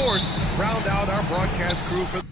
LaForce round out our broadcast crew for...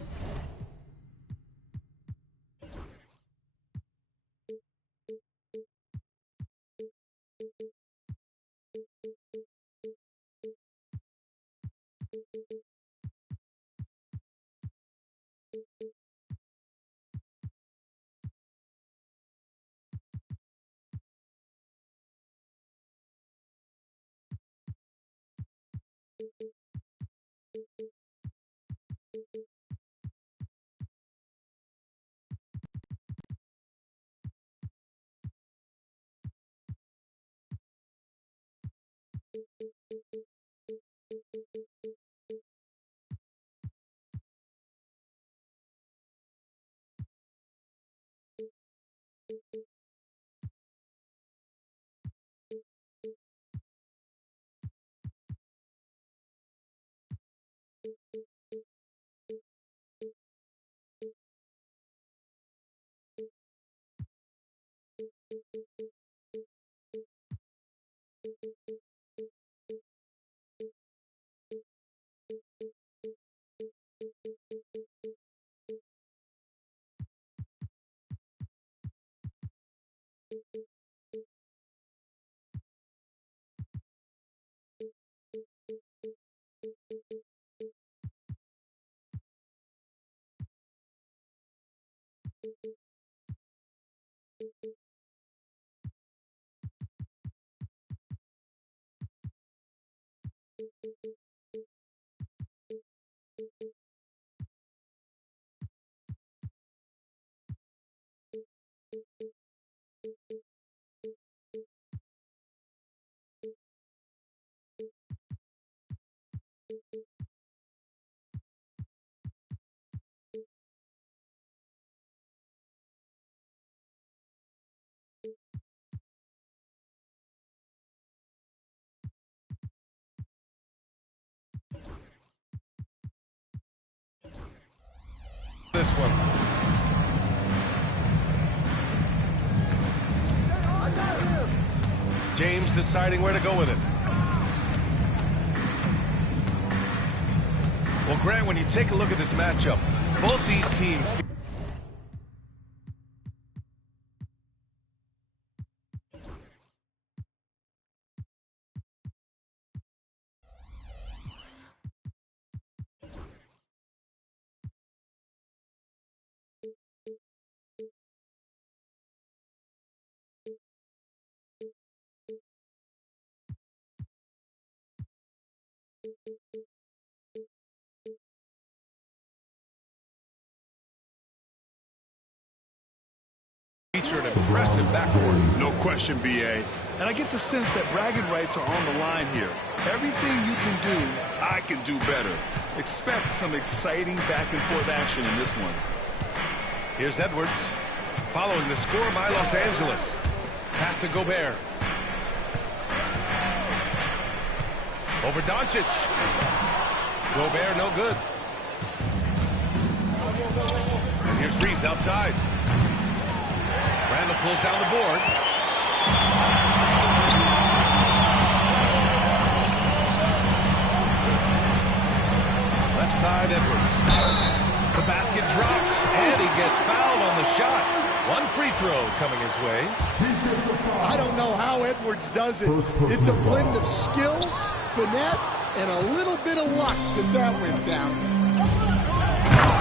This one. I got him. James deciding where to go with it. Well, Grant, when you take a look at this matchup, both these teams... feature an impressive backcourt. No question, B.A. And I get the sense that bragging rights are on the line here. Everything you can do, I can do better. Expect some exciting back-and-forth action in this one. Here's Edwards, following the score by Los Angeles. Pass to Gobert. Over Doncic. Gobert, no good. And here's Reeves outside. Randall pulls down the board. Left side, Edwards. The basket drops, and he gets fouled on the shot. One free throw coming his way. I don't know how Edwards does it. It's a blend of skill, finesse, and a little bit of luck that went down.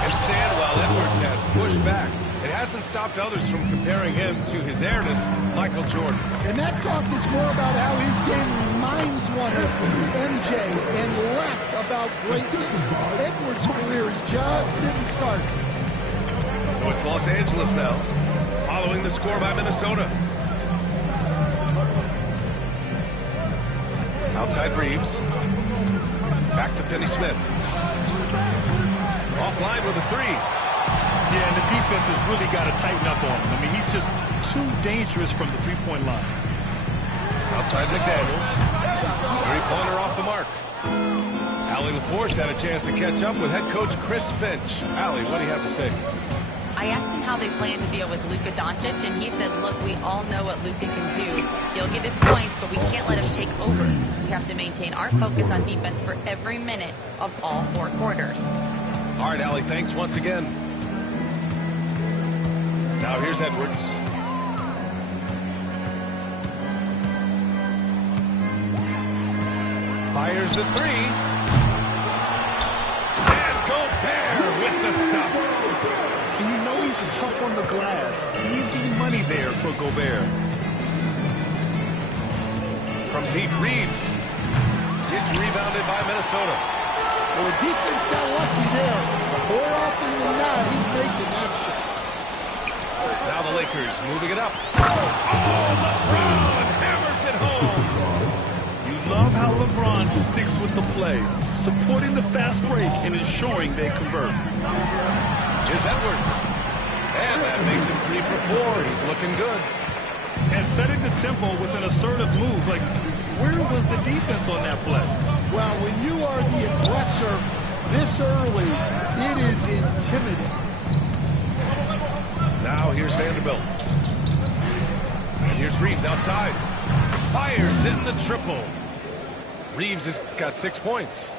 Instead, while Edwards has pushed back, it hasn't stopped others from comparing him to his heiress, Michael Jordan. And that talk is more about how his game reminds one of MJ and less about greatness. Edwards' career is just getting started. So it's Los Angeles now, following the score by Minnesota. Outside Reeves. Back to Finney-Smith. Offline with a three. Yeah, and the defense has really got to tighten up on him. I mean, he's just too dangerous from the three-point line. Outside McDaniels. Three-pointer off the mark. Allie LaForce had a chance to catch up with head coach Chris Finch. Allie, what do you have to say? I asked him how they plan to deal with Luka Doncic, and he said, look, we all know what Luka can do. He'll get his points, but we can't let him take over. We have to maintain our focus on defense for every minute of all 4 quarters. All right, Allie, thanks once again. Now here's Edwards. Fires the 3. And Gobert with the stuff. And you know he's tough on the glass. Easy money there for Gobert. From deep, Reeves. It's rebounded by Minnesota. Well, the defense got lucky there. More often than not, he's making that shot. Now the Lakers moving it up. Oh, LeBron hammers it home. You love how LeBron sticks with the play, supporting the fast break and ensuring they convert. Here's Edwards. And that makes him 3 for 4. He's looking good. And setting the tempo with an assertive move. Like, where was the defense on that play? Well, when you are the aggressor this early, it is intimidating. Now here's Vanderbilt. And here's Reeves outside. Fires in the triple. Reeves has got 6 points.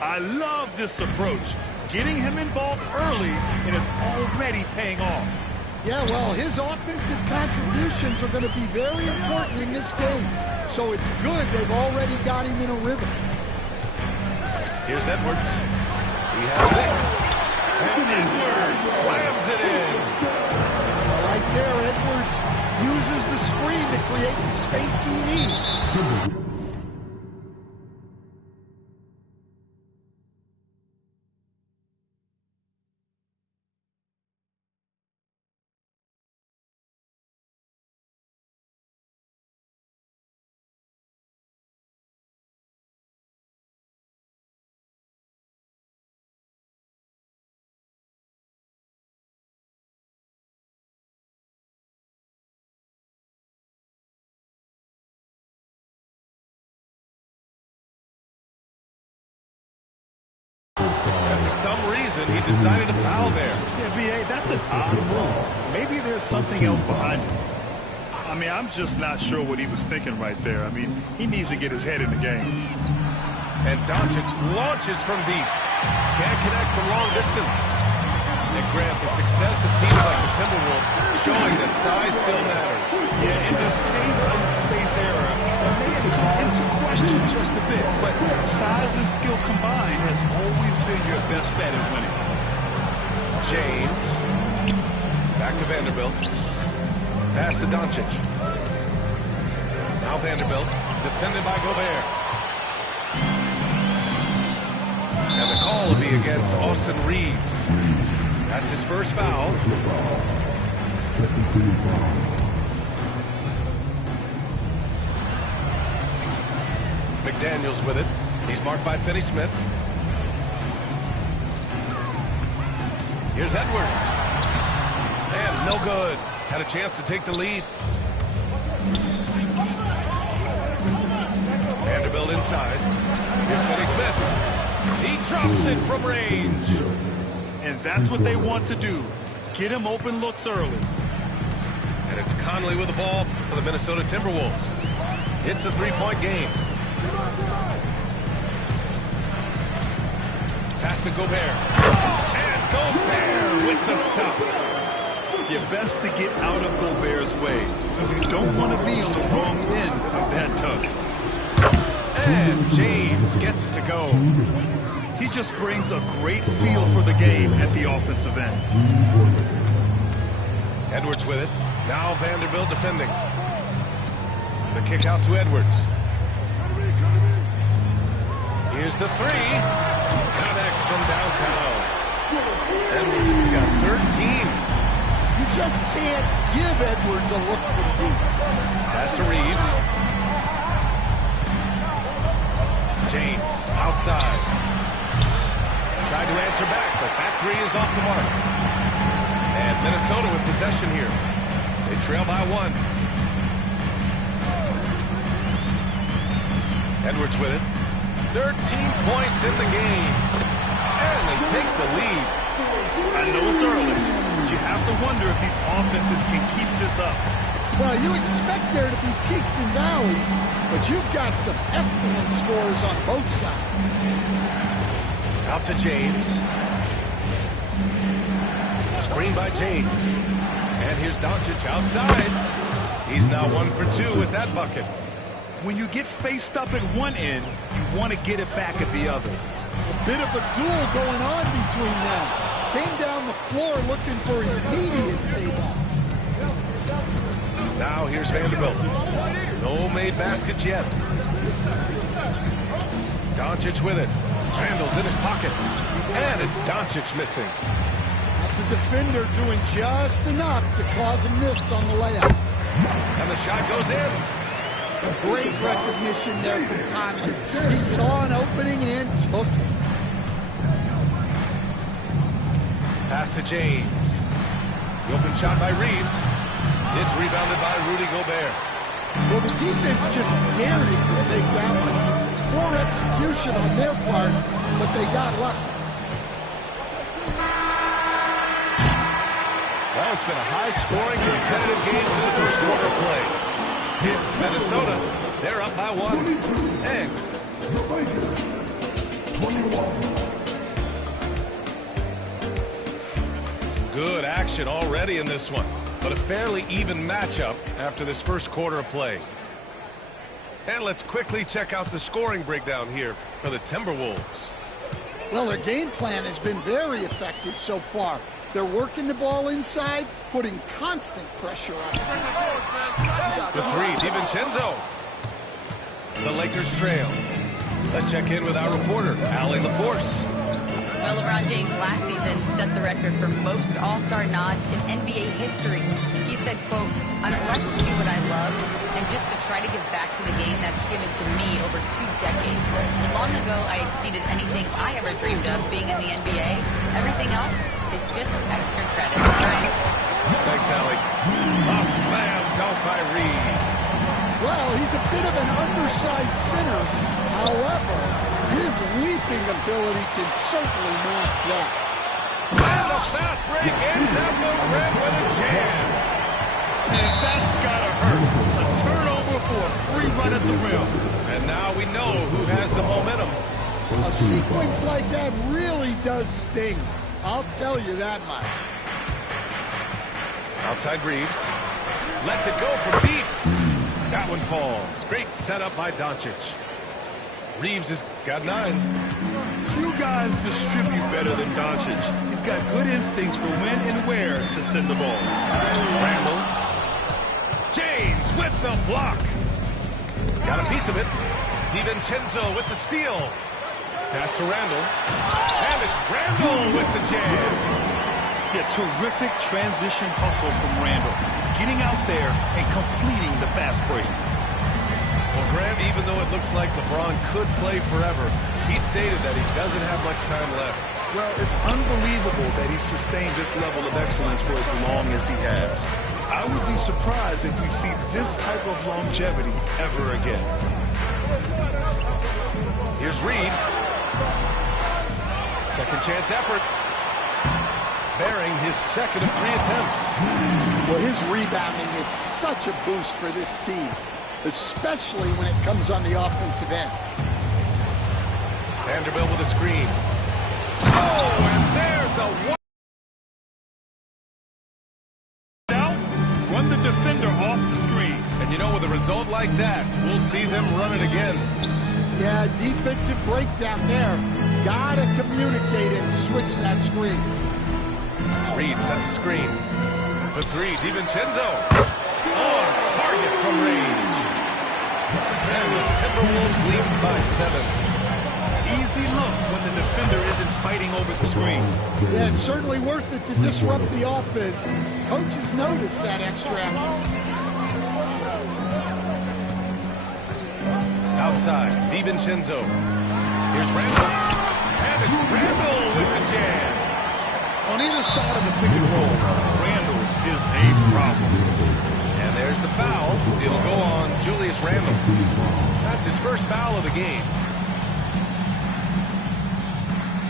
I love this approach. Getting him involved early, and it's already paying off. Yeah, well, his offensive contributions are going to be very important in this game. So it's good they've already got him in a rhythm. Here's Edwards. He has 6. And Edwards slams it in. Right there, Edwards uses the screen to create the space he needs. For some reason, he decided to foul there. Yeah, B.A., that's an odd move. Maybe there's something else behind it. I mean, I'm just not sure what he was thinking right there. I mean, he needs to get his head in the game. And Doncic launches from deep. Can't connect from long distance. And Grant, the success of teams like the Timberwolves showing that size still matters. Yeah, in this pace and space era, it may have come into question just a bit, but size and skill combined has always been your best bet at winning. James. Back to Vanderbilt. Pass to Doncic. Now Vanderbilt, defended by Gobert. And the call will be against Austin Reeves. That's his first foul. McDaniels with it. He's marked by Finney-Smith. Here's Edwards. And no good. Had a chance to take the lead. Vanderbilt inside. Here's Finney-Smith. He drops it from range. And that's what they want to do. Get him open looks early. And it's Conley with the ball for the Minnesota Timberwolves. It's a 3-point game. Pass to Gobert. And Gobert with the stuff. You're best to get out of Gobert's way. You don't want to be on the wrong end of that tug. And James gets it to go. He just brings a great feel for the game at the offensive end. Edwards with it. Now Vanderbilt defending. The kick out to Edwards. Here's the 3. Connects from downtown. Edwards got 13. You just can't give Edwards a look from deep. Pass to Reeves. James outside. Tried to answer back, but that 3 is off the mark. And Minnesota with possession here. They trail by 1. Edwards with it. 13 points in the game. And they take the lead. I know it's early, But you have to wonder if these offenses can keep this up. Well, you expect there to be peaks and valleys, but you've got some excellent scores on both sides. Out to James. Screen by James. And here's Doncic outside. He's now 1 for 2 with that bucket. When you get faced up at one end, you want to get it back at the other. A bit of a duel going on between them. Came down the floor looking for immediate payback. Now here's Vanderbilt. No made baskets yet. Doncic with it. Randall's in his pocket. And it's Doncic missing. That's a defender doing just enough to cause a miss on the layup. And the shot goes in. Great recognition there from Conley. He saw an opening and took it. Pass to James. The open shot by Reeves. It's rebounded by Rudy Gobert. Well, the defense just dared him to take that one. Poor execution on their part, but they got lucky. Well, it's been a high-scoring, competitive game through the first quarter play. It's Minnesota. They're up by 1. And some good action already in this one, but a fairly even matchup after this first quarter of play. And let's quickly check out the scoring breakdown here for the Timberwolves. Well, their game plan has been very effective so far. They're working the ball inside, putting constant pressure on it. The 3, DiVincenzo. The Lakers trail. Let's check in with our reporter, Allie LaForce. Well, LeBron James last season set the record for most All-Star nods in NBA history. He said, quote, "I'm blessed to do what I love and just to try to give back to the game that's given to me over 2 decades. Long ago, I exceeded anything I ever dreamed of being in the NBA. Everything else is just extra credit." Right? Thanks, Allie. A slam dunk by Reed. Well, he's a bit of an undersized center. However, his leaping ability can certainly mask that. And the fast break ends at the rim with a jam. And that's gotta hurt. A turnover for a free run at the rim. And now we know who has the momentum. A sequence like that really does sting. I'll tell you that much. Outside Reeves. Lets it go from deep. That one falls. Great setup by Doncic. Reeves has got 9. Few guys distribute better than Doncic. He's got good instincts for when and where to send the ball. Randall. James with the block. Got a piece of it. DiVincenzo with the steal. Pass to Randall. And it's Randall with the jam. Yeah, terrific transition hustle from Randall. Getting out there and completing the fast break. Well, Grant, even though it looks like LeBron could play forever, he stated that he doesn't have much time left. Well, it's unbelievable that he sustained this level of excellence for as long as he has. I would be surprised if we see this type of longevity ever again. Here's Reed. Second chance effort. Bearing his second of 3 attempts. Well, his rebounding is such a boost for this team, especially when it comes on the offensive end. Vanderbilt with a screen. Oh, and there's a one. Now, run the defender off the screen. And you know, with a result like that, we'll see them run it again. Yeah, defensive breakdown there. Gotta communicate and switch that screen. Reed sets a screen. For 3, DiVincenzo. On target from range. And the Timberwolves lead by 7. Easy look when the defender isn't fighting over the screen. Yeah, it's certainly worth it to disrupt the offense. Coaches notice that extra effort. Outside, DiVincenzo. Here's Randall. And it's Randall with the jam. On either side of the pick and roll, Randall is a problem. And there's the foul. It'll go on Julius Randall. That's his first foul of the game.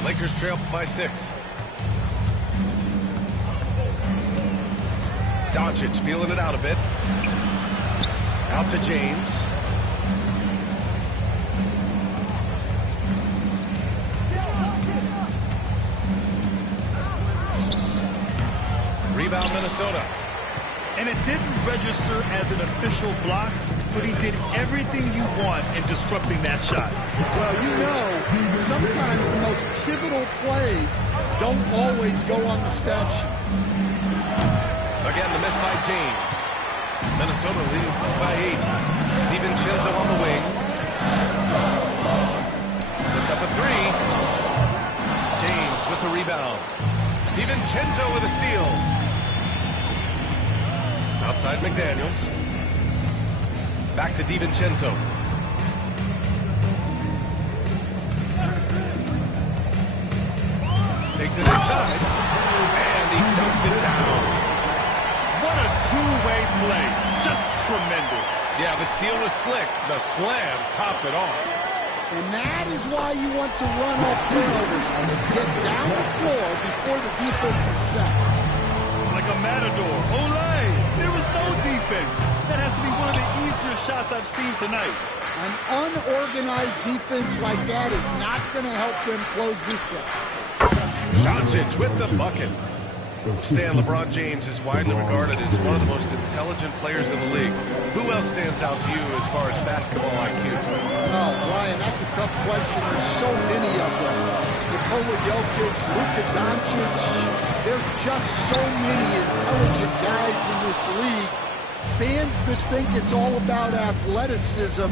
Lakers trail by 6. Doncic feeling it out a bit. Out to James. Rebound Minnesota. And it didn't register as an official block, but he did everything you want in disrupting that shot. Well, you know, sometimes the most pivotal plays don't always go on the stat sheet. Again, the miss by James. Minnesota leading by 8. DiVincenzo on the wing. Puts up a 3. James with the rebound. DiVincenzo with a steal. Outside McDaniels. Back to DiVincenzo. Takes it inside. And he dunks it down. What a two-way play. Just tremendous. Yeah, the steal was slick. The slam topped it off. And that is why you want to run off turnovers. Get down the floor before the defense is set. Like a matador. Olay! There was no defense. That has to be one of the easier shots I've seen tonight. An unorganized defense like that is not going to help them close this deficit. Doncic with the bucket. Stan, LeBron James is widely regarded as one of the most intelligent players in the league. Who else stands out to you as far as basketball IQ? Oh, Brian, that's a tough question. There's so many of them. Nikola Jokic, Luka Doncic. There's just so many intelligent guys in this league. Fans that think it's all about athleticism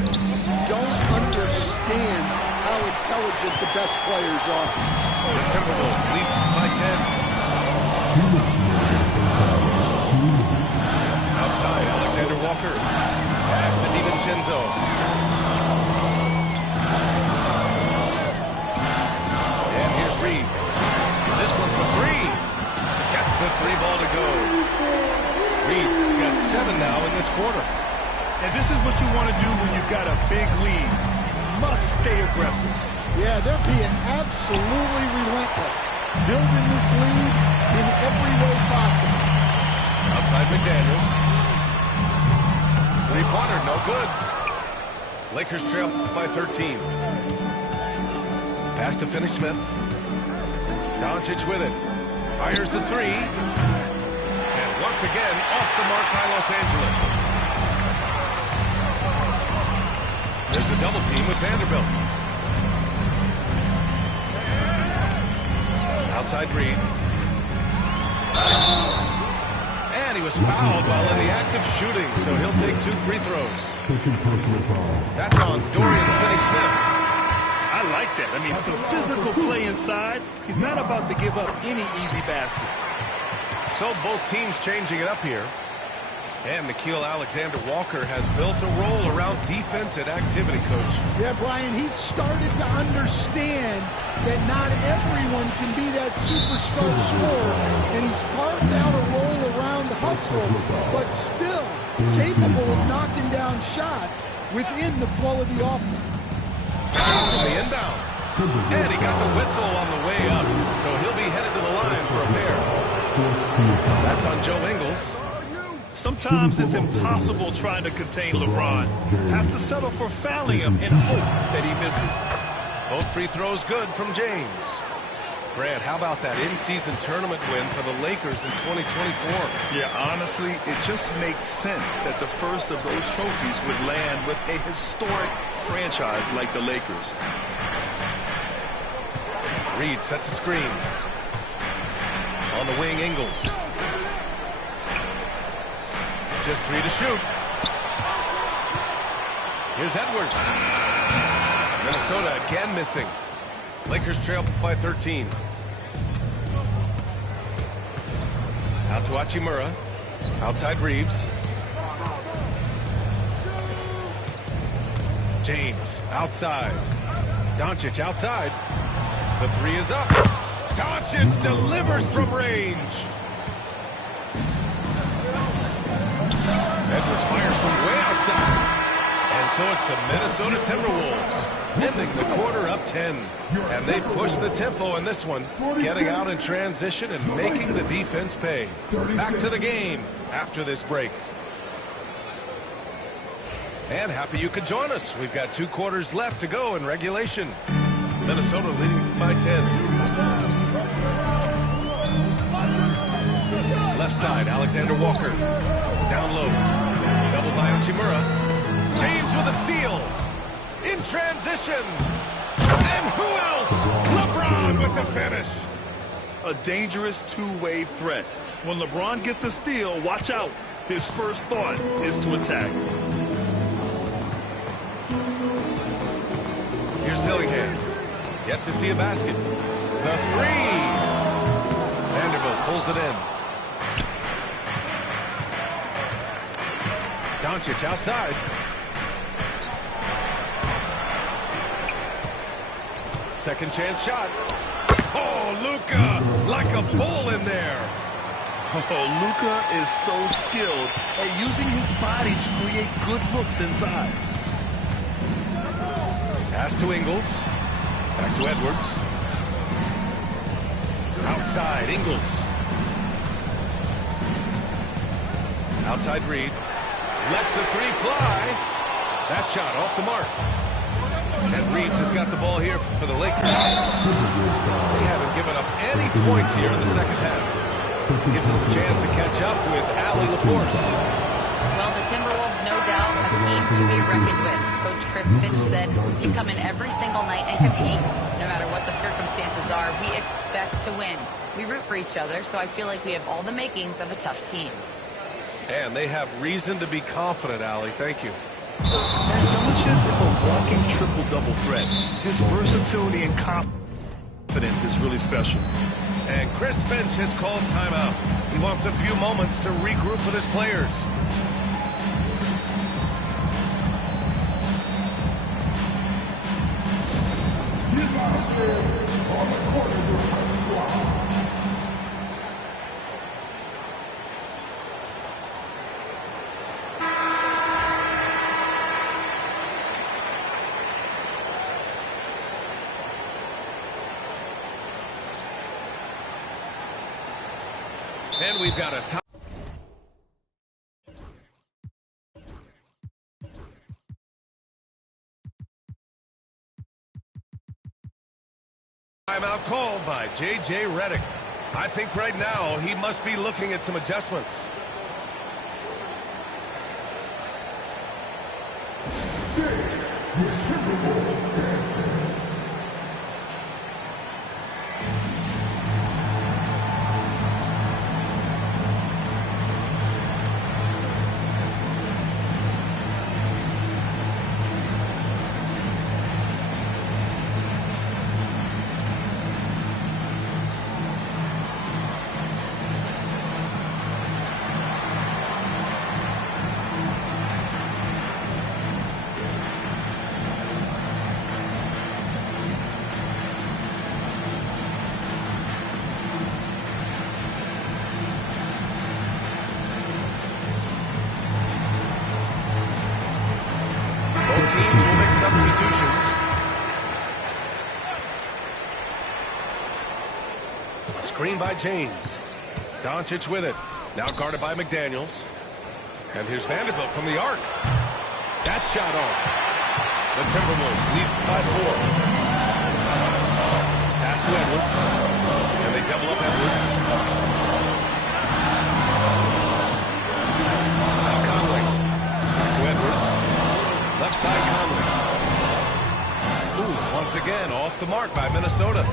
don't understand how intelligent the best players are. The Timberwolves lead by 10. Outside, Alexander Walker. Pass to DiVincenzo. And here's Reed. This one for 3. Gets the 3 ball to go. Reed's got 7 now in this quarter. And this is what you want to do when you've got a big lead. Must stay aggressive. Yeah, they're being absolutely relentless. Building this lead in every way possible. Outside McDaniels. 3-pointer, no good. Lakers trail by 13. Pass to Finney-Smith. Doncic with it. Fires the 3. And once again, off the mark by Los Angeles. There's a double team with Vanderbilt. Outside Reed. And he was fouled while in the act of shooting, so he'll take 2 free throws. That's on Dorian Finney-Smith. I like that. I mean, some physical play inside. He's not about to give up any easy baskets. So both teams changing it up here. And Nickeil Alexander-Walker has built a role around defense and activity, Coach. Yeah, Brian, he's started to understand that not everyone can be that superstar scorer, and he's carved out a role around the hustle, but still capable of knocking down shots within the flow of the offense. From the inbound. And he got the whistle on the way up, so he'll be headed to the line for a pair. That's on Joe Ingles. Sometimes it's impossible trying to contain LeBron. Have to settle for fouling him and hope that he misses. Both free throws good from James. Grant, how about that in-season tournament win for the Lakers in 2024? Yeah, honestly, it just makes sense that the first of those trophies would land with a historic franchise like the Lakers. Reed sets a screen. On the wing, Ingles. Just 3 to shoot. Here's Edwards. Minnesota again missing. Lakers trail by 13. Out to Hachimura. Outside Reeves. James outside. Doncic outside. The 3 is up. Doncic delivers from range. Edwards fires from way outside. And so it's the Minnesota Timberwolves ending the quarter up 10. And they push the tempo in this one, getting out in transition and making the defense pay. Back to the game after this break. And happy you could join us. We've got 2 quarters left to go in regulation. Minnesota leading by 10. Left side, Alexander Walker. Down low. Double by Uchimura. James with a steal. In transition. And who else? LeBron with the finish. A dangerous two-way threat. When LeBron gets a steal, watch out. His first thought is to attack. Here's Dillingham. Yet to see a basket. The 3. Vanderbilt pulls it in. Doncic outside. Second chance shot. Oh, Luka, like a bull in there. Oh, Luka is so skilled at using his body to create good looks inside. Pass to Ingles. Back to Edwards. Outside, Ingles. Outside Reed. Lets the 3 fly. That shot off the mark. And Reeves has got the ball here for the Lakers. They haven't given up any points here in the second half. Gives us a chance to catch up with Allie LaForce. Well, the Timberwolves, no doubt, a team to be reckoned with. Coach Chris Finch said we come in every single night and compete. No matter what the circumstances are, we expect to win. We root for each other, so I feel like we have all the makings of a tough team. And they have reason to be confident, Allie. Thank you. And Doncic is a walking triple-double threat. His versatility and confidence is really special. And Chris Finch has called timeout. He wants a few moments to regroup with his players. And we've got a timeout called by J.J. Redick. I think right now he must be looking at some adjustments. Substitutions. Screen by James. Doncic with it. Now guarded by McDaniels. And here's Vanderbilt from the arc. That shot off. The Timberwolves lead by 4. Pass to Edwards. And they double up Edwards. Now Conley. To Edwards. Left side Conley. Ooh, once again off the mark by Minnesota.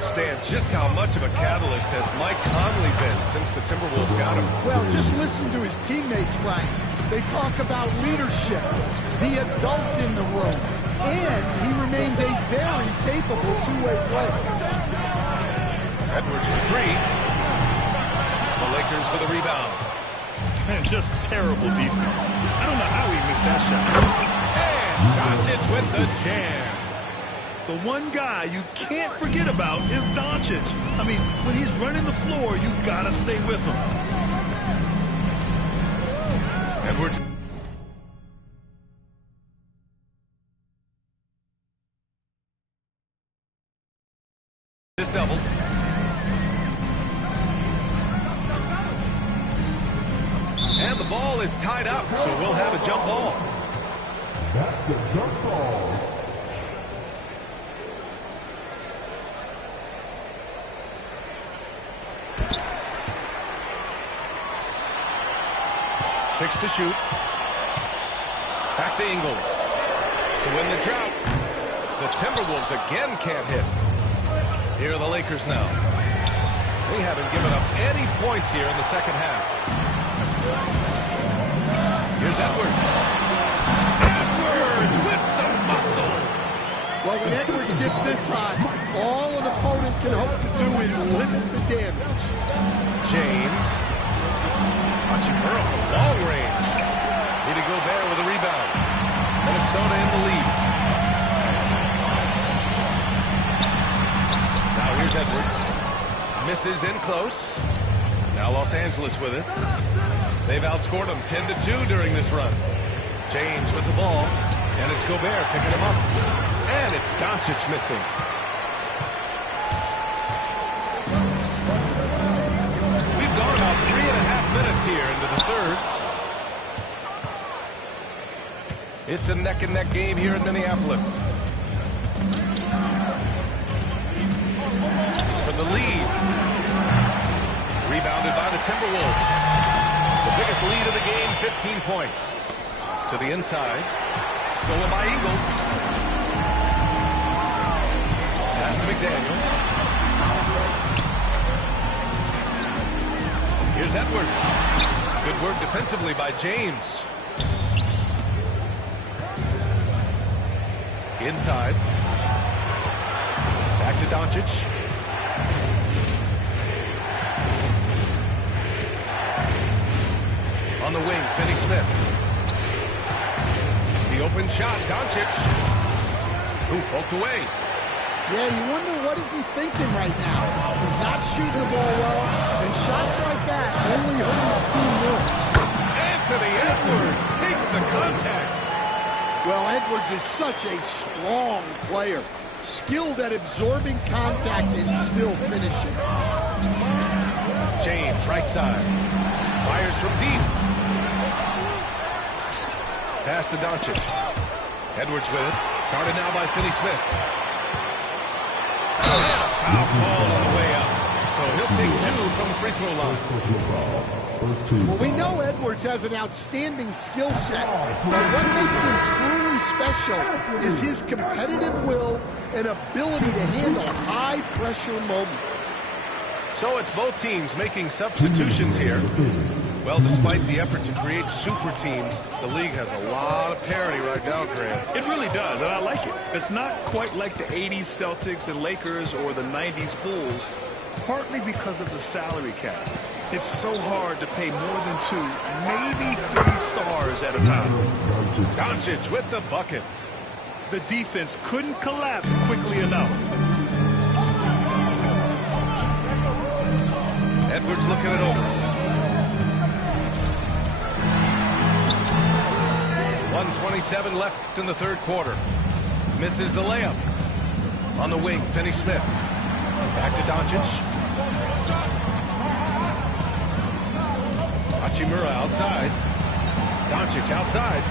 Stan, just how much of a catalyst has Mike Conley been since the Timberwolves got him? Well, just listen to his teammates, Brian. They talk about leadership, the adult in the room, and he remains a very capable two-way player. Edwards for 3. The Lakers for the rebound. Man, just terrible defense. I don't know how he missed that shot. And Doncic with the jam. The one guy you can't forget about is Doncic. I mean, when he's running the floor, you gotta stay with him. Edwards. is tied up, so we'll have a jump ball. That's a jump ball. Six to shoot. Back to Ingles. To win the drought. The Timberwolves again can't hit. Here are the Lakers now. They haven't given up any points here in the second half. Here's Edwards. Edwards with some muscle. Well, when Edwards gets this hot, all an opponent can hope to do is limit the damage. James. Watching Burrow from long range. Rudy Gobert with a rebound. Minnesota in the lead. Now here's Edwards. Misses in close. Now Los Angeles with it. They've outscored them 10-2 during this run. James with the ball. And it's Gobert picking him up. And it's Doncic missing. We've gone about 3.5 minutes here into the third. It's a neck-and-neck game here in Minneapolis. For the lead. Rebounded by the Timberwolves. The biggest lead of the game, 15 points. To the inside. Stolen by Eagles. Pass to McDaniels. Here's Edwards. Good work defensively by James. Inside. Back to Doncic. On the wing, Finney-Smith. The open shot, Doncic. Ooh, poked away. Yeah, you wonder what is he thinking right now. He's not shooting the ball well, and shots like that only hurt his team more. Anthony Edwards takes the contact. Well, Edwards is such a strong player. Skilled at absorbing contact and still finishing. James, right side. Fires from deep. Pass to Doncic. Edwards with it. Guarded now by Finney-Smith. And a foul call on the way up. So he'll take two from the free throw line. Well, we know Edwards has an outstanding skill set, but what makes him truly special is his competitive will and ability to handle high-pressure moments. So it's both teams making substitutions here. Well, despite the effort to create super teams, the league has a lot of parity right now, Grant. It really does, and I like it. It's not quite like the 80s Celtics and Lakers or the 90s Bulls, partly because of the salary cap. It's so hard to pay more than 2, maybe 3 stars at a time. Doncic with the bucket. The defense couldn't collapse quickly enough. Edwards looking it over. 1:27 left in the third quarter. Misses the layup. On the wing, Finney-Smith. Back to Doncic. Hachimura outside. Doncic outside.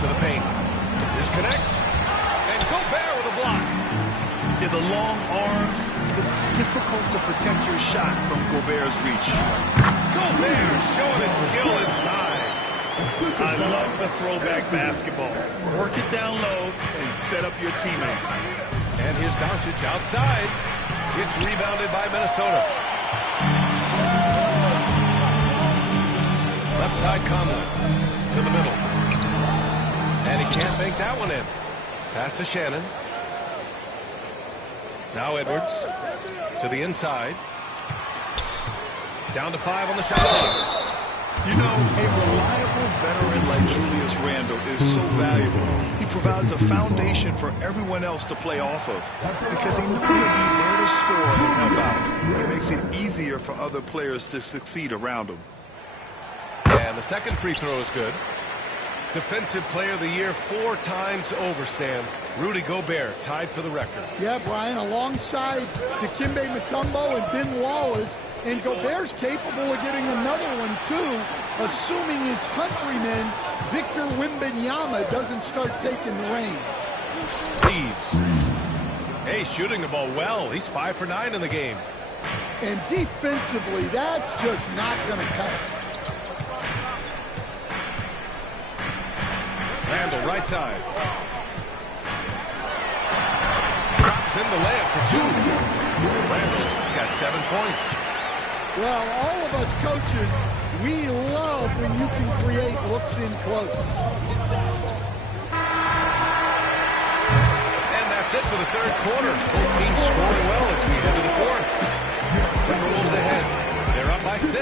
To the paint. Here's Connect. And Gobert with a block. Yeah, the long arms, it's difficult to protect your shot from Gobert's reach. Gobert showing his skill inside. I love the throwback basketball. Work it down low and set up your teammate. And here's Doncic outside. It's rebounded by Minnesota. Left side Conley to the middle. And he can't make that one in. Pass to Shannon. Now Edwards to the inside. Down to 5 on the shot clock. You know, a reliable veteran like Julius Randle is so valuable. He provides a foundation for everyone else to play off of because he's going to be there to score and help out. It makes it easier for other players to succeed around him. And the second free throw is good. Defensive Player of the Year 4 times over, Stan. Rudy Gobert tied for the record. Yeah, Brian, alongside Dikembe Mutombo and Ben Wallace, and Gobert's capable of getting another one, too. assuming his countryman, Victor Wembanyama, doesn't start taking the reins. Reeves. Hey, shooting the ball well. He's 5 for 9 in the game. And defensively, that's just not going to cut it. Randall, right side. Drops in the layup for 2. Randall's got 7 points. Well, all of us coaches, we love when you can create looks in close. And that's it for the third quarter. Both teams scoring well as we head to the fourth. Timberwolves ahead. They're up by 6.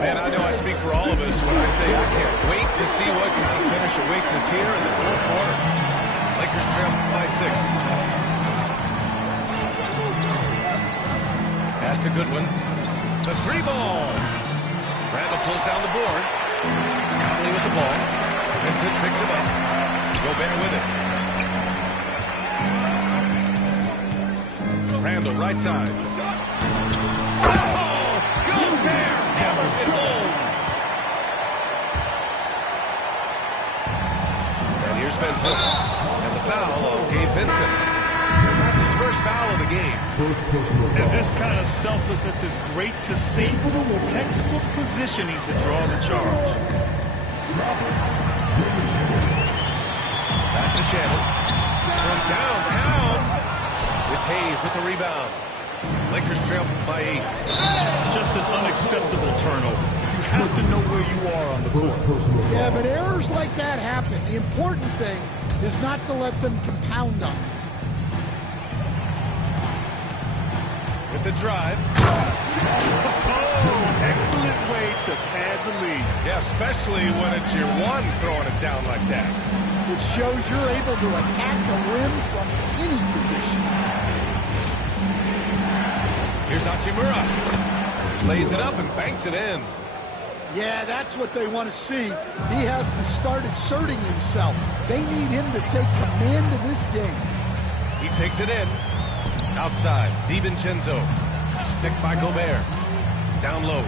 Man, I know I speak for all of us when I say I can't wait to see what kind of finish awaits us here in the fourth quarter. Lakers trail by 6. Pass to Goodwin. The 3 ball. Randall pulls down the board. Conley with the ball. Vincent picks him up. Gobert with it. Randall, right side. Oh! Gobert hammers it home. And here's Vincent. And the foul on Gabe Vincent. That's his first foul of the game. And this kind of selflessness is great to see. Textbook positioning to draw the charge. Pass to Shannon. From downtown. It's Hayes with the rebound. Lakers trail by 8. Just an unacceptable turnover. You have to know where you are on the court. Yeah, but errors like that happen. The important thing is not to let them compound on it. With the drive. Oh, excellent way to pad the lead. Yeah, especially when it's your one throwing it down like that. It shows you're able to attack the rim from any position. Here's Hachimura. Lays it up and banks it in. Yeah, that's what they want to see. He has to start asserting himself. They need him to take command of this game. He takes it in. Outside, DiVincenzo. Stick by Gobert. Down low.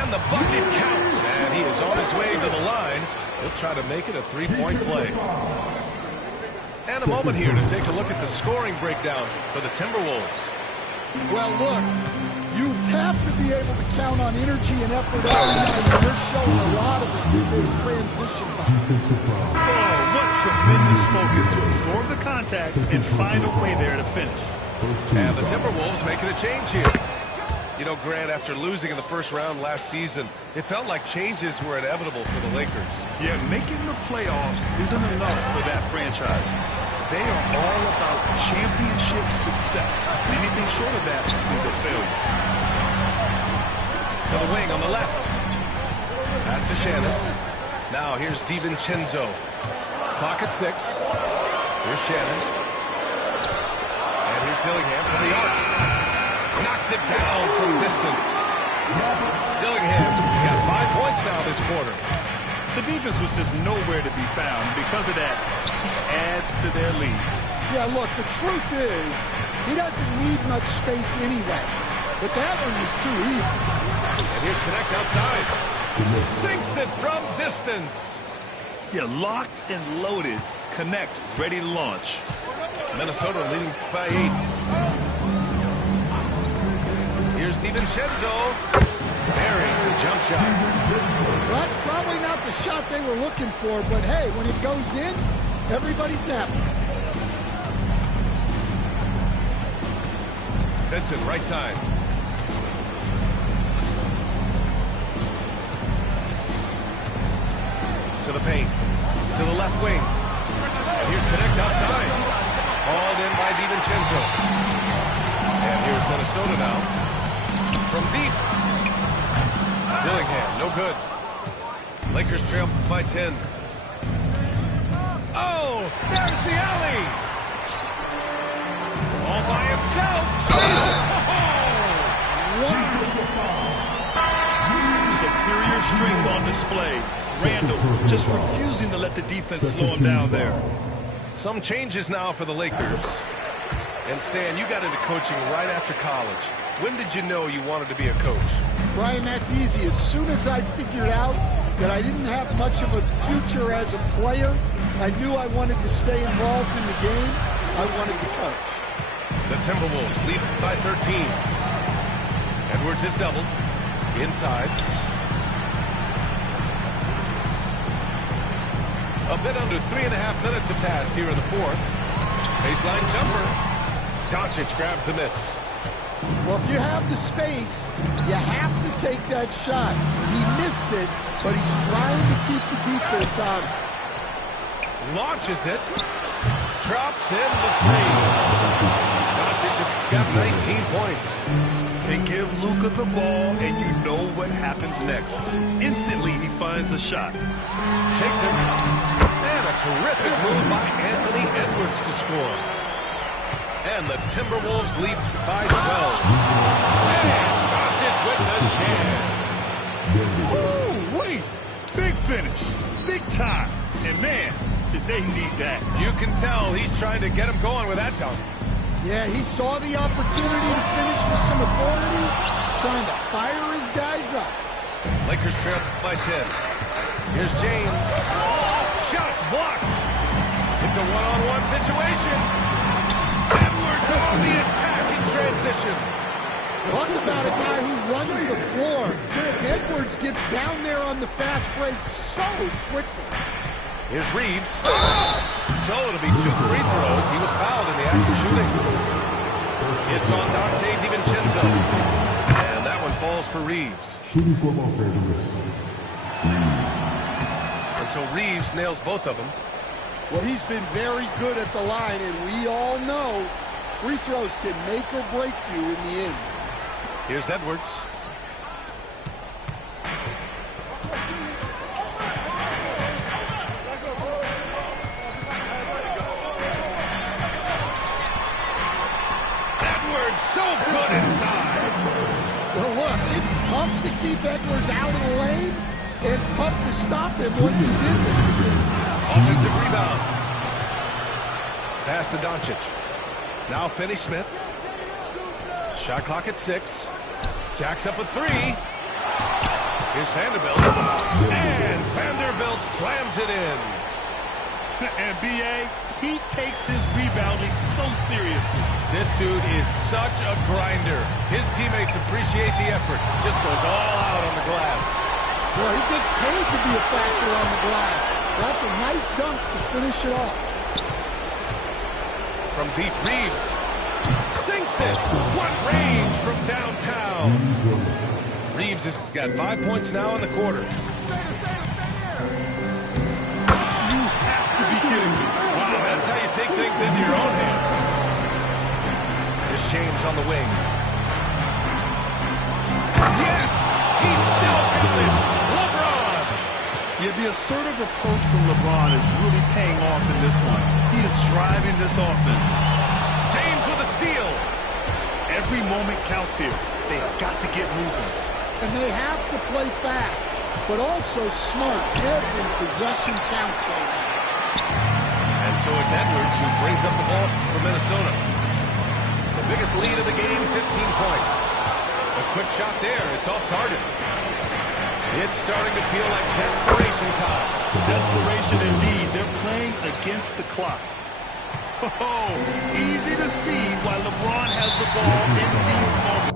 And the bucket counts. And he is on his way to the line. He'll try to make it a 3-point play. And a moment here to take a look at the scoring breakdown for the Timberwolves. Well, look, you have to be able to count on energy and effort every night, and they're showing a lot of it with this transition. Oh, what tremendous focus to absorb the contact and find a way there to finish. And the Timberwolves making a change here. You know, Grant, after losing in the first round last season, it felt like changes were inevitable for the Lakers. Yeah, making the playoffs isn't enough for that franchise. They are all about championship success. Anything short of that is a failure. To the wing on the left. Pass to Shannon. Now here's DiVincenzo. Clock at 6. Here's Shannon. And here's Dillingham from the arc. Knocks it down from distance. Dillingham's got 5 points now this quarter. The defense was just nowhere to be found. Because of that, he adds to their lead. Yeah, look, the truth is, he doesn't need much space anyway. But that one was too easy. And here's Connect outside. Sinks it from distance. Yeah, locked and loaded. Connect, ready to launch. Minnesota leading by 8. Here's DiVincenzo. Buries the jump shot. Well, that's probably not the shot they were looking for, but hey, when it goes in, everybody's happy. Vincent, right side. To the paint. To the left wing. And here's Connect outside. Hauled in by DiVincenzo. And here's Minnesota now. From deep. Dillingham, no good. Lakers trail by 10. Oh, there's the alley. All by himself. Superior strength on display. Randall just refusing to let the defense slow him down there. Some changes now for the Lakers. And Stan, you got into coaching right after college. When did you know you wanted to be a coach? Brian, that's easy. As soon as I figured out that I didn't have much of a future as a player, I knew I wanted to stay involved in the game. I wanted to coach. The Timberwolves lead by 13. Edwards is doubled. Inside. A bit under 3.5 minutes have passed here in the fourth. Baseline jumper. Doncic grabs the miss. Well, if you have the space, you have to take that shot. He missed it, but he's trying to keep the defense honest. Launches it. Drops in the three. Doncic has got 19 points. They give Luka the ball, and you know what happens next. Instantly, he finds a shot. Shakes him. And a terrific move by Anthony Edwards to score. And the Timberwolves lead by 12. And Doncic with the jam. Woo, wait. Big finish. Big time. And man, did they need that. You can tell he's trying to get him going with that dunk. Yeah, he saw the opportunity to finish with some authority, trying to fire his guys up. Lakers trail by 10. Here's James. Shots blocked. It's a one-on-one situation. Edwards on the attack in transition. Talk about a guy who runs the floor. Edwards gets down there on the fast break so quickly. Here's Reeves. So it'll be 2 free throws. He was fouled in the act of shooting. It's on Dante DiVincenzo. And that one falls for Reeves. And so Reeves nails both of them. Well, he's been very good at the line, and we all know free throws can make or break you in the end. Here's Edwards. Edwards so good inside. Well, look, it's tough to keep Edwards out of the lane and tough to stop him once he's in there. Offensive rebound. Pass to Doncic. Now Finney-Smith. Shot clock at 6. Jacks up a 3. Here's Vanderbilt. And Vanderbilt slams it in. And B.A., he takes his rebounding so seriously. This dude is such a grinder. His teammates appreciate the effort. Just goes all out on the glass. Well, he gets paid to be a factor on the glass. That's a nice dunk to finish it off. From deep, Reeves sinks it. What range from downtown. Reeves has got 5 points now in the quarter. You have to be kidding me. Wow, that's how you take things into your own hands. Here's James on the wing. Yes! He's still got it. LeBron! Yeah, the assertive approach from LeBron is really paying off in this one. He is driving this offense. James with a steal. Every moment counts here. They have got to get moving. And they have to play fast, but also smart. Every possession counts right now. And so it's Edwards who brings up the ball for Minnesota. The biggest lead of the game, 15 points. A quick shot there. It's off target. It's starting to feel like desperation time. Desperation indeed. They're playing against the clock. Oh, easy to see why LeBron has the ball in these moments.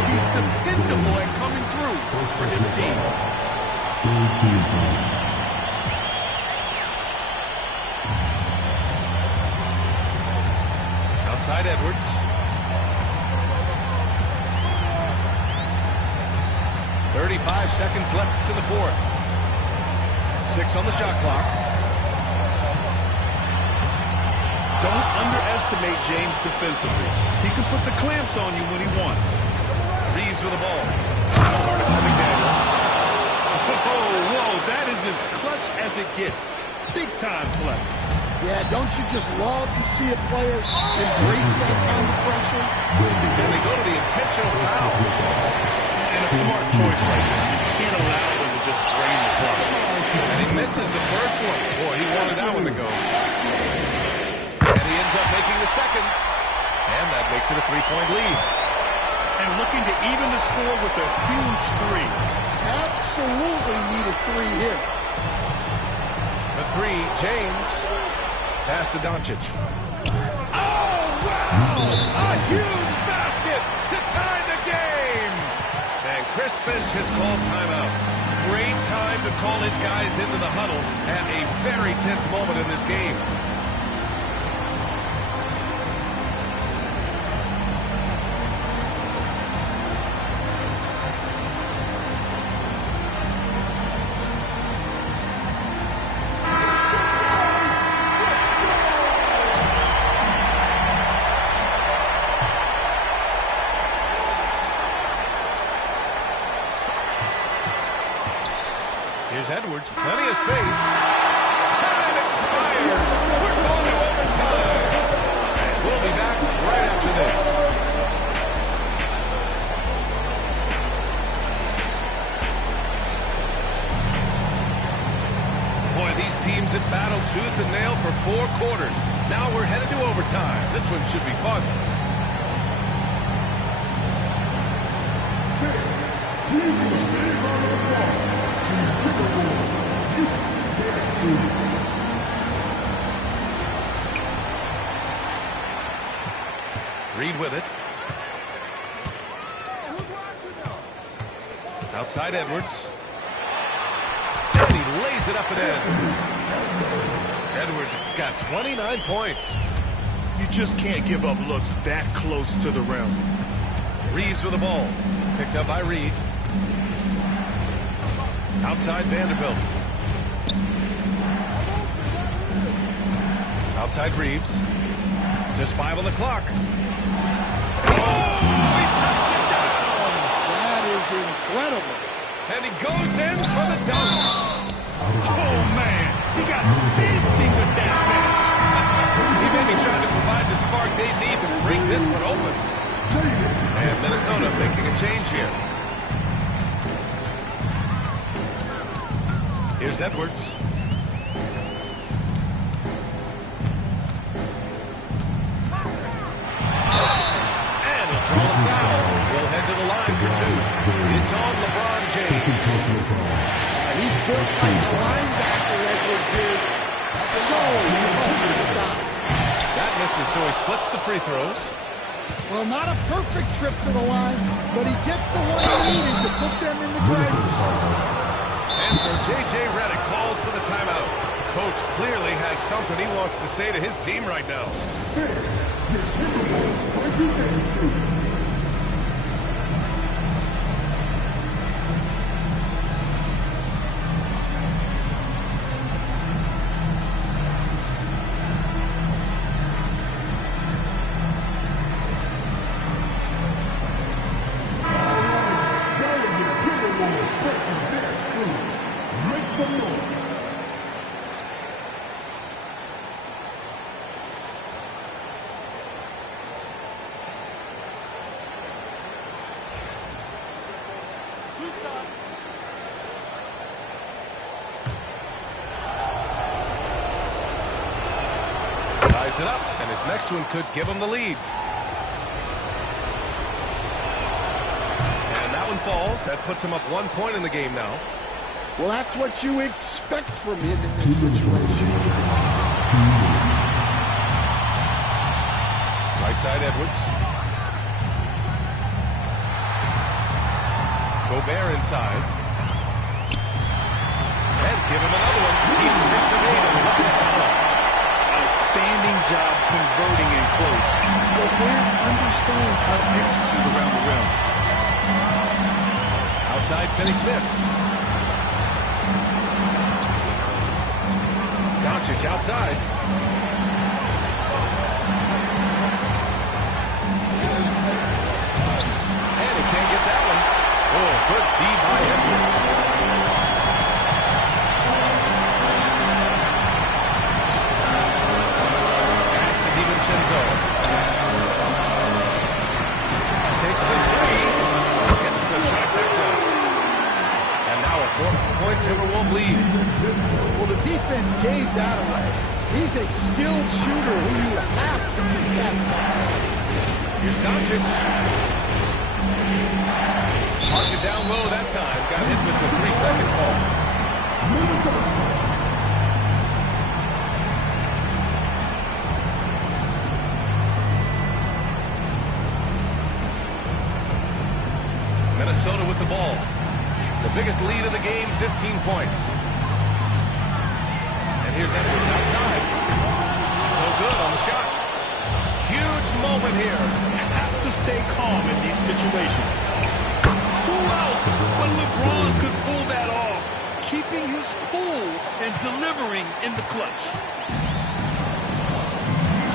He's dependable at coming through for his team. Outside Edwards. .35 seconds left to the fourth. 6 on the shot clock. Don't underestimate James defensively. He can put the clamps on you when he wants. Reeves with the ball. McDaniels. Whoa, that is as clutch as it gets. Big time play. Yeah, don't you just love to see a player embrace that kind of pressure? And they go to the intentional foul. And a smart choice right there. You can't allow them to just drain the clock. And he misses the first one. Boy, he wanted that one to go. And he ends up making the second. And that makes it a 3-point lead. And looking to even the score with a huge three. Absolutely need a three here. The three, James. Pass to Doncic. Oh, wow! A huge basket to tie the game! And Chris Finch has called timeout. Great time to call his guys into the huddle at a very tense moment in this game. Here's Edwards, plenty of space. Time expires. We're going to overtime. And we'll be back right after this. Boy, these teams have battled tooth and nail for 4 quarters. Now we're headed to overtime. This one should be fun. Reed with it. Outside Edwards. And he lays it up and in. Edwards got 29 points. You just can't give up looks that close to the rim. Reeves with the ball. Picked up by Reed. Outside Vanderbilt. Outside Reeves. Just 5 on the clock. Oh, he knocks it down. That is incredible. And he goes in for the dunk. Oh, man. He got fancy with that finish. He may be trying to provide the spark they need to break this one open. And Minnesota making a change here. Here's Edwards. And he'll draw the foul. We'll head to the line for 2. It's on LeBron James. He's built like a linebacker, Edwards is. So tough to stop. That misses, so he splits the free throws. Well, not a perfect trip to the line, but he gets the one he needed to put them in the grinders. And so J.J. Redick calls for the timeout. Coach clearly has something he wants to say to his team right now. Ties it up, and his next one could give him the lead. And that one falls. That puts him up 1 point in the game now. Well, that's what you expect from him in this situation. Right side Edwards. Gobert inside. And give him another one. He's 6 of 8 and looking solid. Outstanding job converting in close. Gobert understands how to execute around the rim. Outside Finney-Smith. Doncic outside. And now a 4-point Timberwolves lead. Well, the defense gave that away. He's a skilled shooter who you have to contest that. Here's Doncic. Marked it down low that time. Got hit with the 3-second call. Minnesota with the ball. The biggest lead of the game, 15 points. And here's Edwards outside. No good on the shot. Huge moment here. You have to stay calm in these situations. Who else but LeBron could pull that off? Keeping his cool and delivering in the clutch.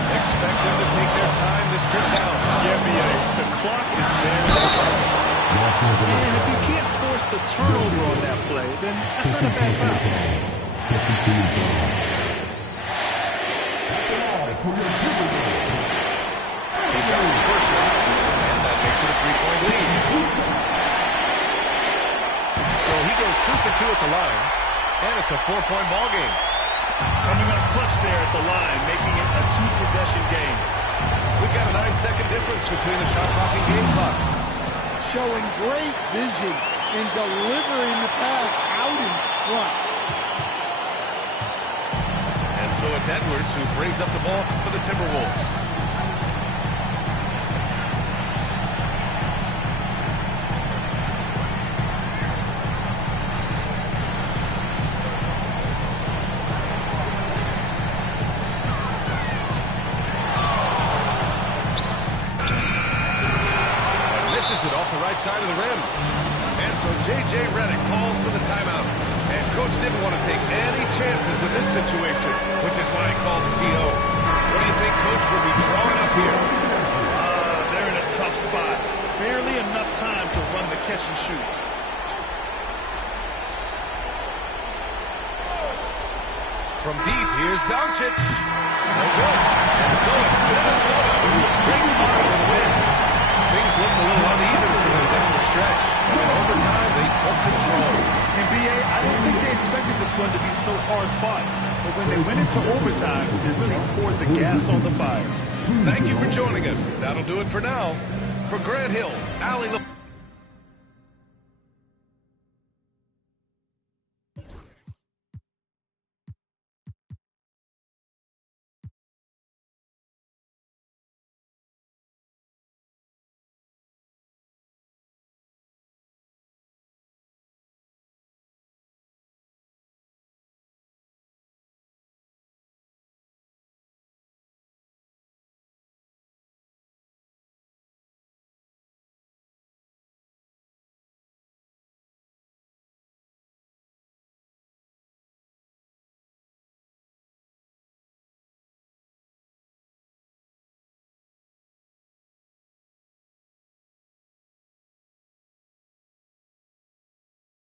Expect them to take their time this trip down. Yeah, B.A. The clock is there. And if you can't force the turnover on that play, then that's not a bad foul. He drops the first shot, and that makes it a 3-point lead. So he goes 2 for 2 at the line, and it's a 4-point ball game. Coming up clutch there at the line, making it a 2-possession game. We've got a 9-second difference between the shot clock and game clock. Showing great vision in delivering the pass out in front. And so it's Edwards who brings up the ball for the Timberwolves. It off the right side of the rim. And so J.J. Redick calls for the timeout. And Coach didn't want to take any chances in this situation, which is why he called the T.O. What do you think Coach will be drawing up here? They're in a tough spot. Barely enough time to run the catch and shoot. From deep, here's Doncic. No good. And so it's Minnesota who's straight bottom of the win. Things looked a little uneven for them down the stretch. But in overtime, they took control. And B.A., I don't think they expected this one to be so hard-fought. But when they went into overtime, they really poured the gas on the fire. Thank you for joining us. That'll do it for now. For Grant Hill, Allie